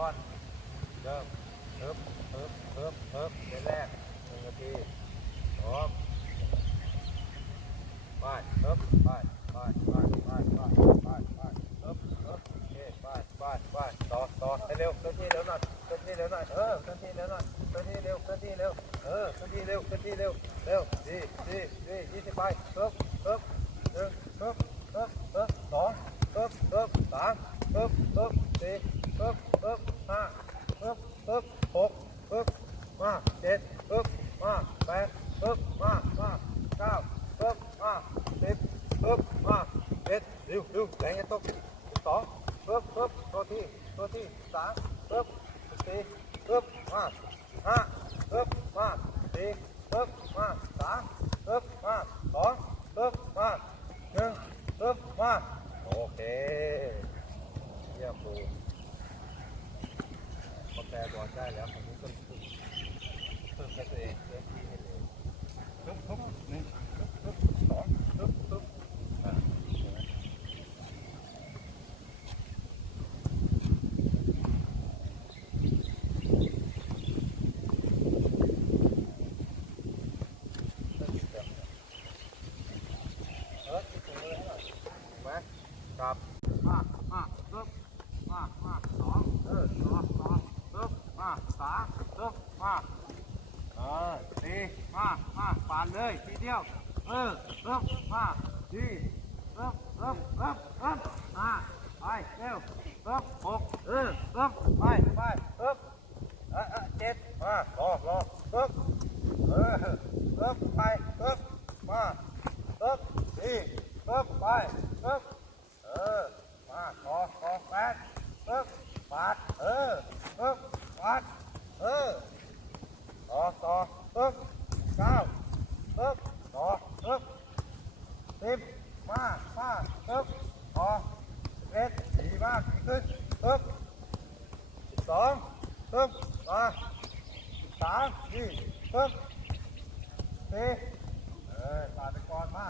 ก่อนเริ่มเพิ่มเพิ่มเพิ่มเพิ่มเส้นแรกหนึ่งนาทีพร้อมไปเพิ่มไปไปไปไปไปไปไปเพิ่มเพิ่มโอเคไปไปไปต่อต่อให้เร็วเคลื่อนที่เร็วหน่อยเคลื่อนที่เร็วหน่อยเออเคลื่อนที่เร็วหน่อยเคลื่อนที่เร็วเคลื่อนที่เร็วเออเคลื่อนที่เร็วเคลื่อนที่เร็วเร็วดีดีดียี่สิบไปเพิ่มเพิ่มหนึ่งเพิ่มเพิ่มเพิ่มสองเพิ่มเพิ่มสามเพิ่มเพิ่มสี่เพิ่มเพิ่มห้า ปึ๊บปึ๊บหกปึ๊บมาเจ็ดปึ๊บมาแปดปึ๊บมามาเก้าปึ๊บมาสิบ ปึ๊บมาเอ็ดเร็วเร็วแรงจะตกสิบสองปึ๊บปึ๊บตัวที่ตัวที่สามปึ๊บสี่ปึ๊บมาห้าปึ๊บมาสี่ปึ๊บมาสามปึ๊บมาสองปึ๊บมาหนึ่งปึ๊บมาโอเคเยี่ยมครูพอแปลบอลได้แล้วผมนี้ก็ฝึกฝึกให้ตัวเองเพื่อที่ให้ตัวเองทุบทุบหนึ่งทุบทุบสองทุบทุบอ่าเออติดมือให้หน่อยถูกไหมครับมามาทุบ มามาสองเออสองสองปึ๊บมาสามปึ๊บมาเออสี่มามาปานเลยทีเดียว เออปึ๊บมาสี่ปึ๊บปึ๊บปึ๊บปึ๊บมาไปเร็วปึ๊บหกเออปึ๊บไปไปปึ๊บเออเออเจ็ดมารอรอปึ๊บเออปึ๊บไปปึ๊บมาปึ๊บสี่ปึ๊บไปปึ๊บเออมาขอขอแปดปึ๊บปาดเออปึ๊บปาดเออ ต่อต่อปึ๊บเก้าปึ๊บต่อปึ๊บสิบมามาปึ๊บต่อสิบเอ็ดดีมากดีขึ้นปึ๊บสิบสองปึ๊บมาสิบสามดีปึ๊บสี่เออปาดไปก่อนมา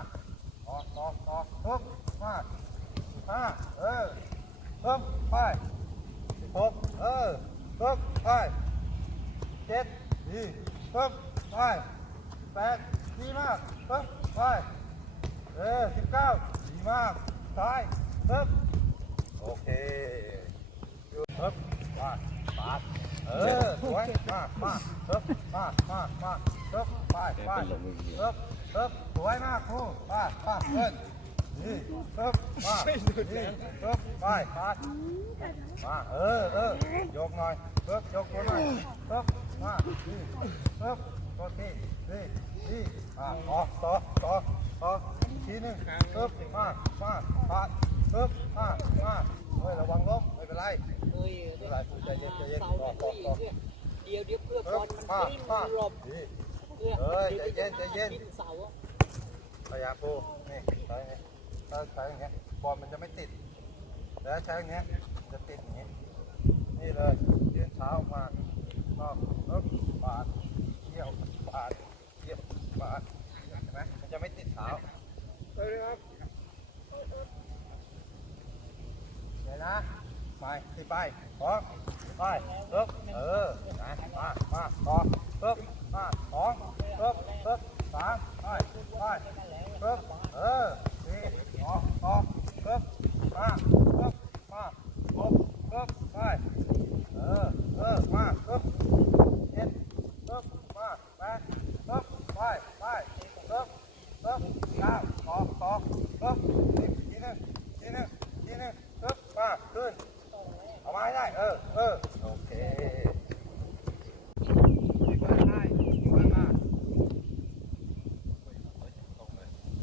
ต่อต่อต่อปึ๊บมาห้าเออเพิ่มไปสิบหกเออเพิ่มไปเจ็ด ดีเพิ่มไปแปดดีมากเพิ่มไปเออสิบเก้าดีมากซ้ายเพิ่มโอเคยุดเพิ่มาปาดเออสวยมามาเพิ่มมามามาเพิ่มไปไปเพิ่มเพิ่มสวยมากครูมามาเพิ่มนี่ปึ๊บมานี่ปึ๊บไปปาดมาเออเออยกหน่อยปึ๊บยกตัวหน่อยปึ๊บ มานี่ปึ๊บตัวที่นี่นี่อ่าต่อต่อต่อต่ออีกทีหนึงปึ๊บมามาปาดปึ๊บมามาเฮ้ระวังล้มไม่เป็นไรเอ้ยไม่เป็นไรคุณใจเย็นใจเย็นต่อต่อต่อเดี๋ยวเดี๋ยวเพื่อบปึ๊อบลมันมาปิ้งมาหลบเพื่อเอ้ใจเย็นใจเย็นปิ้งเสาอะพยายามปูนี่ใช้อย่างนี้ถ้าใช้อย่างเงี้ยบอลมันจะไม่ติดแล้วใช้อย่างเงี้ยจะติดอย่างนี้นี่เลยยืนเท้าออกมา บบาดเกี่ยวบาดเกี่ยวบาดเห็นไหมมันจะไม่ติดเท้าเลยครับเดี๋ยวนะ ไปสิไปพร้อมไปปึ๊บเออนะมามาต่อปึ๊บมมาสองปึ๊บปึ๊บสามไปไปปึ๊บเออสี่ต่อต่อปึ๊บมมาปึ๊บมาหกปึ๊บไป เออ เออ มาปึ๊บเจ็ดปึ๊บมาแปดปึ๊บไปไปปึ๊บปึ๊บเก้าต่อต่อปึ๊บสิบทีนึงทีนึงทีนึงปึ๊บมาขึ้นเอาไม้ได้เออเออโอเคไปได้ยิงไปมา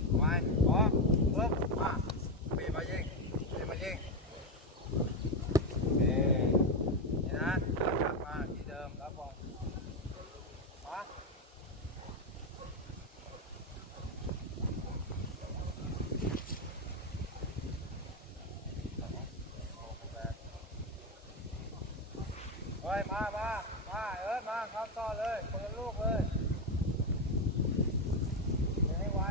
เอาไม้พร้อมปึ๊บมาปีมายิงปีมายิง ไปมามามาเออมาเข้าต่อเลยเปิดลูกเลยเดินไว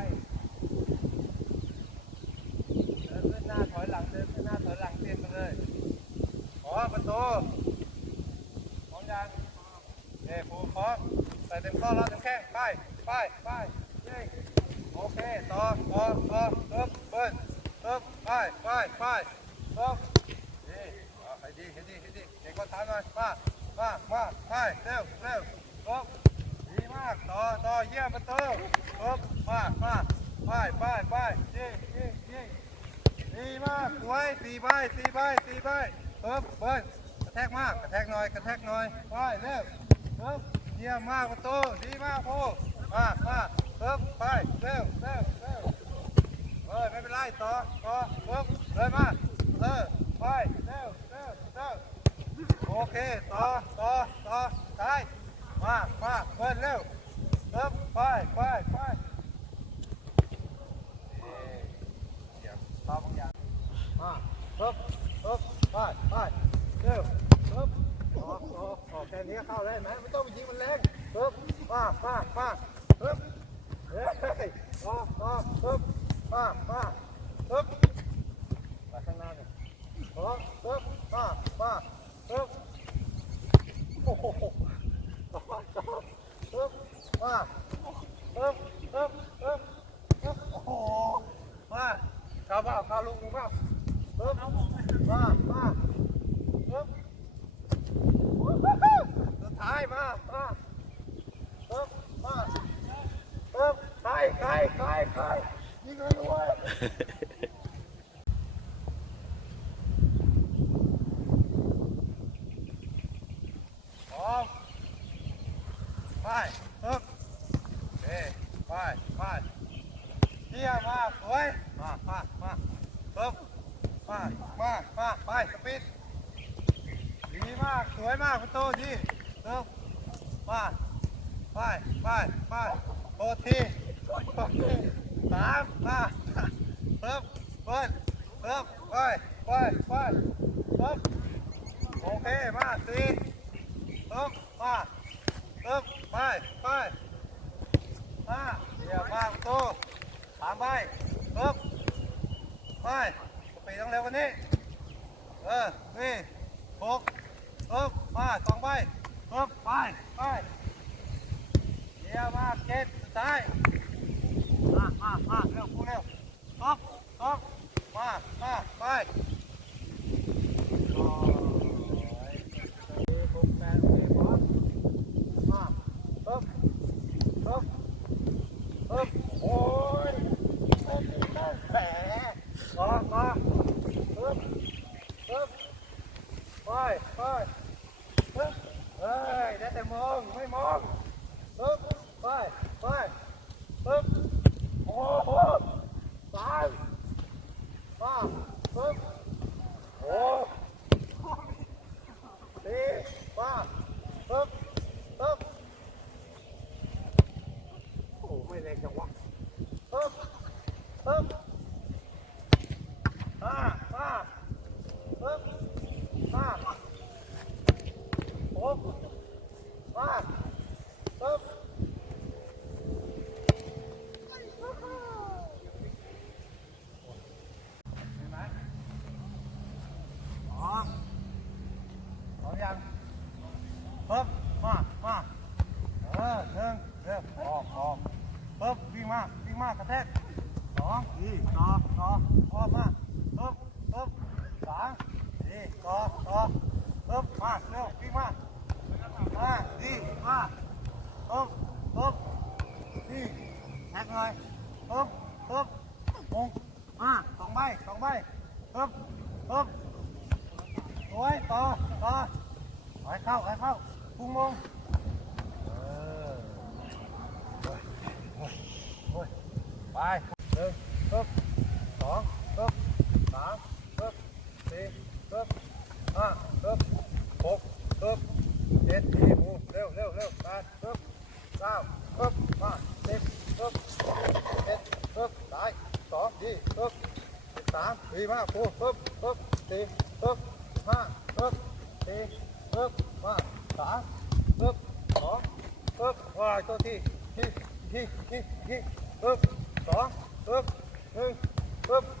เดินขึ้นหน้าถอยหลังเดินขึ้นหน้าถอยหลังเตรีมกัเลยขอประตูพร้อมยังเอ้ผูพร้อมใส่เต็มข้อแล้วเต็มแข้งไปไปไปเย้โอเคต่อต่อต่อเริ่มเบิ้ลเริ่มไปไปไปต่ม ดีให้ดีให้ดีเด็กก็ทำหน่อยมามามาไปเร็วเร็วเติมดีมากต่อต่อเยี่ยมประตูเติมมามาไปไปไปยิงยิงยิงดีมากสวยสี่ใบสี่ใบสี่ใบเพิ่มเบิ้ลกระแทกมากกระแทกหน่อยกระแทกหน่อยไปเร็วเพิ่มเยี่ยมมากประตูดีมากโพมามาเพิ่มไปเร็วเร็วเร็วเออไม่เป็นไรต่อต่อเพิ่มเลยมาเออไปเร็วเร็วเร็ว โอเค ต่อ ต่อ ต่อซ้ายมามาเบิ้ลเร็วเพิ่มไปไปไปเดี๋ยวต่อบางอย่างมาปึ๊บปึ๊บไปไปเร็วปึ๊บออกออกออกแค่นี้เข้าได้ไหมไม่ต้องไปยิงมันแรงปึ๊บมมามามาปึ๊บเฮ้ยออกออกปึ๊บมามาปึ๊บไปข้างหน้าเลยออกปึ๊บมามาปึ๊บโอ้โหต่อต่อปึ๊บมาปึ๊บปึ๊บปึ๊บปึ๊บโอ้เข้าเปล่าเข้าลูกมึงเปล่มามามา ใครใครใครยิงเลยด้วยพร้อมไปปึ๊บเอ้ไปไป เยี่ยมากสวยมามามาปึ๊บมามามาไปสปีดดีมาก สวยมากประตูดีเริ่มมาไปไปไปโอทีโอทีสามมาเริ่มเปิดเริ่มไปไปไปเริ่มโอเค มาสี่เริ่มมาเริ่มไปไปมาเยี่ยมมากประตู สามใบเริ่มไปสปีดต้องเร็วกว่านี้ เออนี่หกปึ๊บมาสองใบปึ๊บไปไปเยี่ยมมากเจ็ดสุดท้าย มามามาเร็วพูเร็วต๊อกต๊อกมามาไปโอ้ยสี่หกแปดสี่พร้อมมาปึ๊บปึ๊บปึ๊บโอ้ย ไม่มีตั้งแผลมามาปึ๊บปึ๊บไปไปปึ๊บเฮ้ยได้แต่มองไม่มองปึ๊บไปไปปึ๊บโอ้โหตายมาปึ๊บโอ้สี่มาปึ๊บปึ๊บโอ้ไม่แรงจังวะ ปึ๊บปึ๊บมามาปึ๊บมาหกมาปึ๊บเห็นไหมพร้อมพร้อมยัง ปึ๊บมามาเออหนึ่งเร็วออกออกปึ๊บวิ่งมาวิ่งมากระแทกสองดีต่อต่อพอมาปึ๊บปึ๊บสามดีต่อต่อปึ๊บมาเร็ววิ่งมามาดีมาปึ๊บปึ๊บดีแท็กหน่อยปึ๊บปึ๊บมงมาสองใบสองใบปึ๊บปึ๊บโอ้ยต่อต่อไปเข้าไปเข้า พุงมงเออโอ้ยโอ้ยโอ้ยไปหนึ่งปึ๊บสองปึ๊บสามปึ๊บสี่ปึ๊บห้าปึ๊บหกปึ๊บเจ็ดดีหมูเร็วเร็วเร็วแปดปึ๊บเก้